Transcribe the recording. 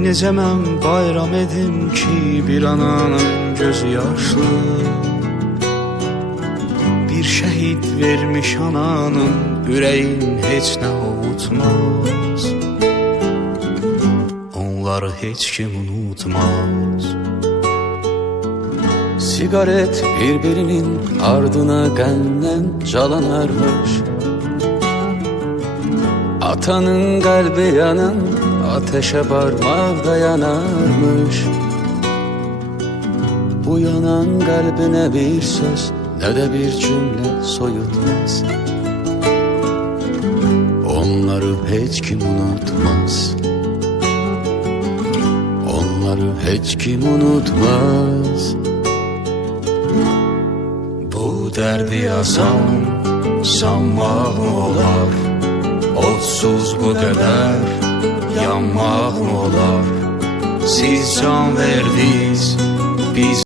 Necə mən bayram edim ki bir ananın gözü yaşlı? Bir şəhid vermiş ananın ürəyin heç nə unutmaz. Onları heç kim unutmaz. Sigaret birbirinin ardına genden calanarmış Atanın kalbi yanan ateşe parmakta yanarmış Bu yanan kalbine bir söz ne de bir cümle soyutmaz Onları hiç kim unutmaz. Onları hiç kim unutmaz. Bu dərdi yazan sanmaq olar Odsuz bu qədər yanmaq olar. Siz can verdi